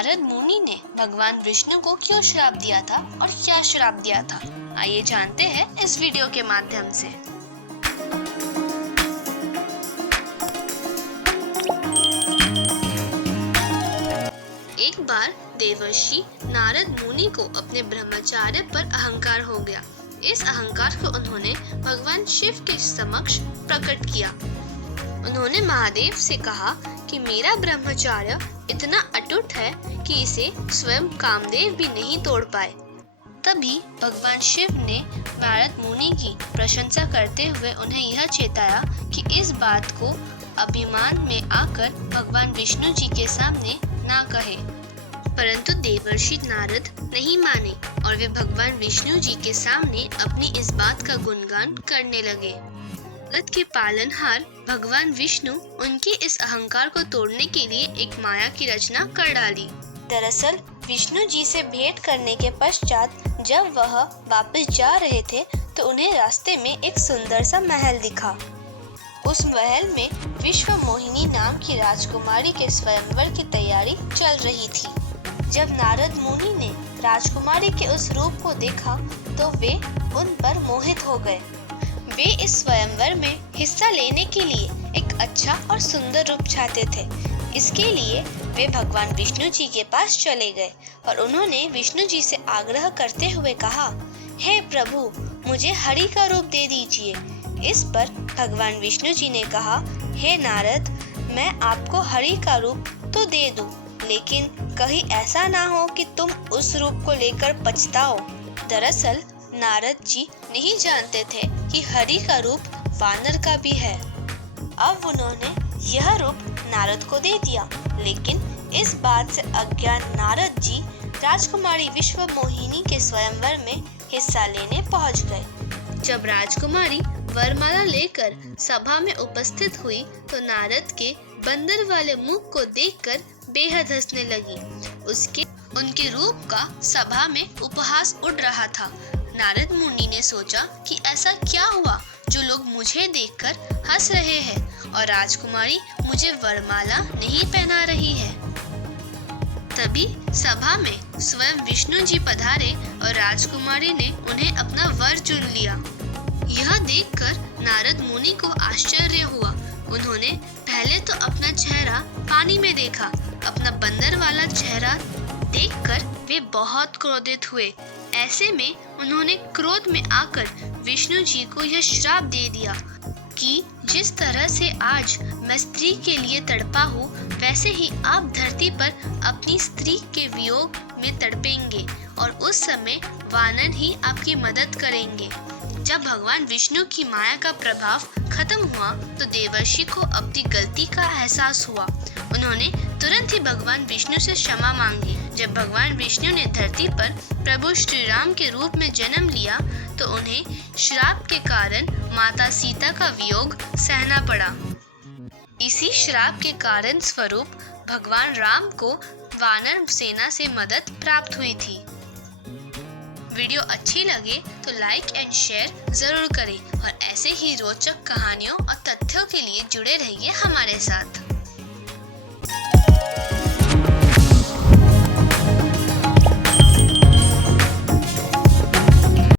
नारद मुनि ने भगवान विष्णु को क्यों श्राप दिया था और क्या श्राप दिया था, आइए जानते हैं इस वीडियो के माध्यम से। एक बार देवर्षि नारद मुनि को अपने ब्रह्मचार्य पर अहंकार हो गया। इस अहंकार को उन्होंने भगवान शिव के समक्ष प्रकट किया। उन्होंने महादेव से कहा कि मेरा ब्रह्मचार्य इतना अटूट है कि इसे स्वयं कामदेव भी नहीं तोड़ पाए। तभी भगवान शिव ने नारद मुनि की प्रशंसा करते हुए उन्हें यह चेताया कि इस बात को अभिमान में आकर भगवान विष्णु जी के सामने ना कहे। परंतु देवर्षि नारद नहीं माने और वे भगवान विष्णु जी के सामने अपनी इस बात का गुणगान करने लगे। जगत के पालनहार भगवान विष्णु उनके इस अहंकार को तोड़ने के लिए एक माया की रचना कर डाली। दरअसल विष्णु जी से भेंट करने के पश्चात जब वह वापस जा रहे थे तो उन्हें रास्ते में एक सुंदर सा महल दिखा। उस महल में विश्व मोहिनी नाम की राजकुमारी के स्वयंवर की तैयारी चल रही थी। जब नारद मुनि ने राजकुमारी के उस रूप को देखा तो वे उन पर मोहित हो गए। वे इस स्वयंवर में हिस्सा लेने के लिए एक अच्छा और सुंदर रूप चाहते थे। इसके लिए वे भगवान विष्णु जी के पास चले गए और उन्होंने विष्णु जी से आग्रह करते हुए कहा, हे प्रभु, मुझे हरि का रूप दे दीजिए। इस पर भगवान विष्णु जी ने कहा, हे नारद, मैं आपको हरि का रूप तो दे दूं, लेकिन कहीं ऐसा ना हो कि तुम उस रूप को लेकर पछताओ। दरअसल नारद जी नहीं जानते थे कि हरि का रूप वानर का भी है। अब उन्होंने यह रूप नारद को दे दिया, लेकिन इस बात से अज्ञान नारद जी राजकुमारी विश्व मोहिनी के स्वयंवर में हिस्सा लेने पहुंच गए। जब राजकुमारी वरमाला लेकर सभा में उपस्थित हुई तो नारद के बंदर वाले मुख को देखकर बेहद हंसने लगी। उनके रूप का सभा में उपहास उड़ रहा था। नारद मुनि ने सोचा कि ऐसा क्या हुआ जो लोग मुझे देखकर हंस रहे हैं और राजकुमारी मुझे वरमाला नहीं पहना रही है। तभी सभा में स्वयं विष्णु जी पधारे और राजकुमारी ने उन्हें अपना वर चुन लिया। यह देखकर नारद मुनि को आश्चर्य हुआ। उन्होंने पहले तो अपना चेहरा पानी में देखा। अपना बंदर वाला चेहरा देखकर वे बहुत क्रोधित हुए। ऐसे में उन्होंने क्रोध में आकर विष्णु जी को यह श्राप दे दिया कि जिस तरह से आज मैं स्त्री के लिए तड़पा हूँ, वैसे ही आप धरती पर अपनी स्त्री के वियोग में तड़पेंगे और उस समय वानर ही आपकी मदद करेंगे। जब भगवान विष्णु की माया का प्रभाव खत्म हुआ तो देवर्षि को अपनी गलती का एहसास हुआ। उन्होंने तुरंत ही भगवान विष्णु से क्षमा मांगी। जब भगवान विष्णु ने धरती पर प्रभु श्री राम के रूप में जन्म लिया तो उन्हें श्राप के कारण माता सीता का वियोग सहना पड़ा। इसी श्राप के कारण स्वरूप भगवान राम को वानर सेना से मदद प्राप्त हुई थी। वीडियो अच्छी लगे तो लाइक एंड शेयर जरूर करें और ऐसे ही रोचक कहानियों और तथ्यों के लिए जुड़े रहिए हमारे साथ।